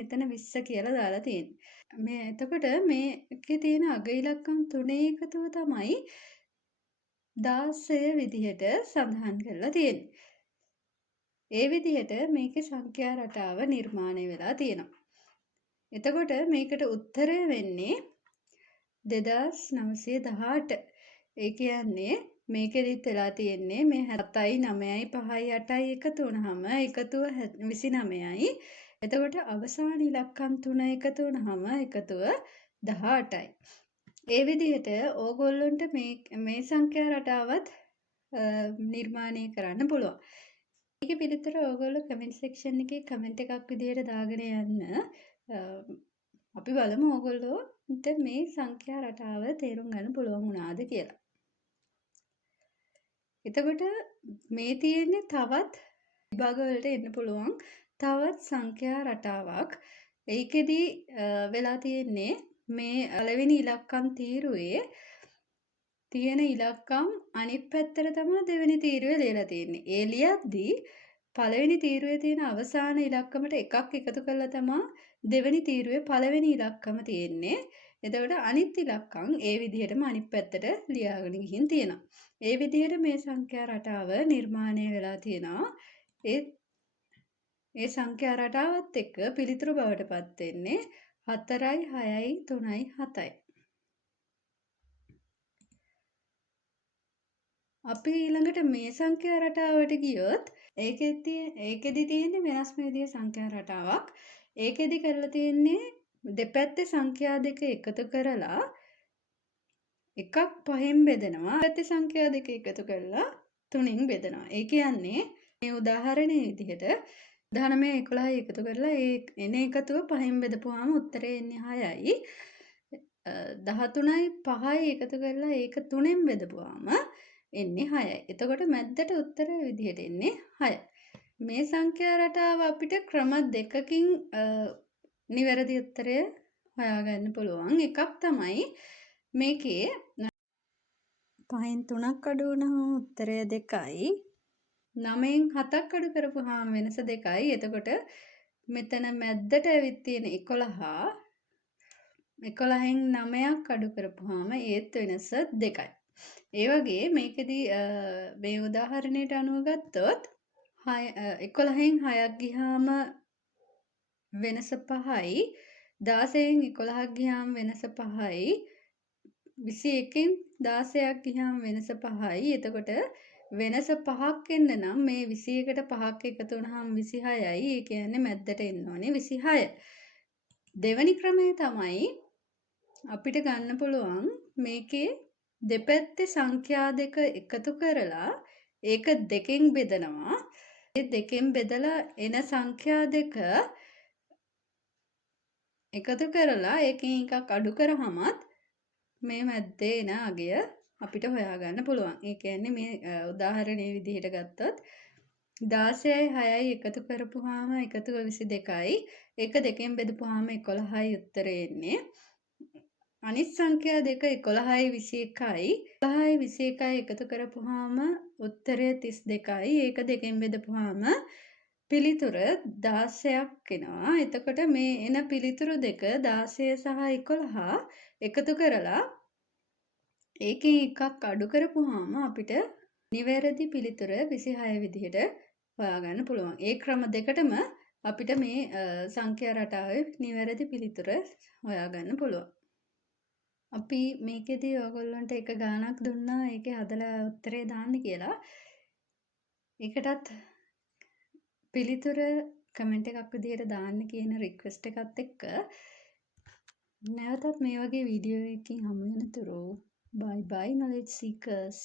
මෙතන 20 කියලා දාලා තියෙන්නේ. මේ එතකොට මේකේ තියෙන අග ඉලක්කම් 3 එකතුව තමයි 16 විදිහට සඳහන් කරලා තියෙන්නේ. ඒ විදිහට මේකේ සංඛ්‍යා රටාව නිර්මාණය වෙලා තියෙනවා. එතකොට මේකට උත්තරය වෙන්නේ 2918. ඒ කියන්නේ මේකෙදිත් වෙලා තියෙන්නේ මේ 7යි 9යි 5යි 8යි එකතු වුනහම එකතුව 29යි. එතකොට අවසාන ඉලක්කම් 3 එකතු වුනහම එකතුව 18යි. ඒ විදිහට ඕගොල්ලන්ට මේ සංඛ්‍යා රටාවත් නිර්මාණය කරන්න පුළුවන්. මේකේ පිළිතුර ඕගොල්ලෝ කමෙන්ට් සෙක්ෂන් එකේ කමෙන්ට් එකක් විදිහට දාගෙන යන්න. අපි බලමු ඕගොල්ලෝන්ට මේ සංඛ්‍යා රටාව තේරුම් ගන්න පුළුවන් වුණාද කියලා. එතකොට මේ තියෙන්නේ තවත් විභාග වලට එන්න පුළුවන් තවත් සංඛ්‍යා රටාවක්. ඒකෙදි වෙලා තියෙන්නේ මේ පළවෙනි ඉලක්කම් තීරුවේ තියෙන ඉලක්කම් අනිත් පැත්තට තමයි දෙවෙනි තීරුවේ ලියලා තියෙන්නේ. ඒ ලියද්දී පළවෙනි තීරුවේ තියෙන අවසාන ඉලක්කමට එකක් එකතු කරලා තමයි දෙවෙනි තීරුවේ පළවෙනි ඉලක්කම තියෙන්නේ. එතකොට අනිත් ඉලක්කම් ඒ විදිහටම අනිත් පැත්තට ලියාගෙන ගිහින් තියෙනවා. ඒ විදිහට මේ සංඛ්‍යා රටාව නිර්මාණය වෙලා තියෙනවා. ඒ සංඛ්‍යා රටාවත් එක්ක පිළිතුරු බවට පත් වෙන්නේ 4යි 6යි 3යි 7යි. අපි ඊළඟට මේ සංඛ්‍යා රටාවට ගියොත් ඒකෙදි තියෙන්නේ වෙනස්ම විදිහේ සංඛ්‍යා රටාවක්. ඒකෙදි කරලා තියෙන්නේ දෙපැත්තේ සංඛ්‍යා දෙක එකතු කරලා එකක් 5න් බෙදනවා. පැත්තේ සංඛ්‍යා දෙක එකතු කරලා 3න් බෙදනවා. ඒ කියන්නේ මේ උදාහරණයේ විදිහට 19 11 එකතු කරලා ඒ එන එකතුව 5න් බෙදපුවාම උත්තරේ එන්නේ 6යි. 13යි 5යි එකතු කරලා ඒක 3න් බෙදපුවාම එන්නේ 6යි. එතකොට මැද්දට උත්තරය විදිහට එන්නේ 6. මේ සංඛ්‍යා රටාව අපිට ක්‍රම දෙකකින් නිවැරදි උත්තරය හොයාගන්න පුළුවන්. එකක් තමයි මේකේ 5න් 3ක් අඩු වුණාම උත්තරය 2යි. 9න් 7ක් අඩු කරපුවාම වෙනස 2යි. එතකොට මෙතන මැද්දට ඇවිත් තියෙන 11 11න් 9ක් අඩු කරපුවාම ඒත් වෙනස 2යි. ඒ වගේ මේකෙදි මේ උදාහරණයට අනුව ගත්තොත් 11න් 6ක් ගියාම වෙනස 5යි. 16න් 11ක් ගියාම වෙනස 5යි. 21න් 16ක් ගියාම වෙනස 5යි. එතකොට වෙනස 5ක් එන්න නම් මේ 21ට 5ක් එකතු වුණාම 26යි. ඒ කියන්නේ මැද්දට එන්න ඕනේ 26. දෙවෙනි ක්‍රමය තමයි අපිට ගන්න පුළුවන් මේකේ දෙපැත්තේ සංඛ්‍යා දෙක එකතු කරලා ඒක දෙකෙන් බෙදනවා. ඒ දෙකෙන් බෙදලා එන සංඛ්‍යා දෙක එකතු කරලා ඒකෙන් එකක් අඩු කරාමත් මේ මැද්දේ එන අගය අපිට හොයාගන්න පුළුවන්. ඒ කියන්නේ මේ උදාහරණයේ විදිහට ගත්තොත් 16යි 6යි එකතු කරපුවාම එකතුව 22යි. ඒක දෙකෙන් බෙදපුවාම 11යි උත්තරේ එන්නේ. අනිත් සංඛ්‍යා දෙක 11යි 21යි. 11යි 21යි එකතු කරපුවාම උත්තරය 32යි. ඒක දෙකෙන් බෙදපුවාම පිළිතුර 16ක් එනවා. එතකොට මේ එන පිළිතුරු දෙක 16 සහ 11 එකතු කරලා ඒකෙන් එකක් අඩු කරපුවාම අපිට නිවැරදි පිළිතුර 26 විදිහට හොයාගන්න පුළුවන්. ඒ ක්‍රම දෙකටම අපිට මේ සංඛ්‍යා රටාවේ නිවැරදි පිළිතුර හොයාගන්න පුළුවන්. අපි මේකෙදී ඔයගොල්ලන්ට එක ගානක් දුන්නා ඒකේ හදලා උත්තරේ දාන්න කියලා. ඒකටත් පිළිතුර කමෙන්ට් එකක් විදිහට දාන්න කියන රික්වෙස්ට් එකත් එක්ක නැවතත් මේ වගේ වීඩියෝ එකකින් හමු වෙනතුරු bye bye knowledge seekers.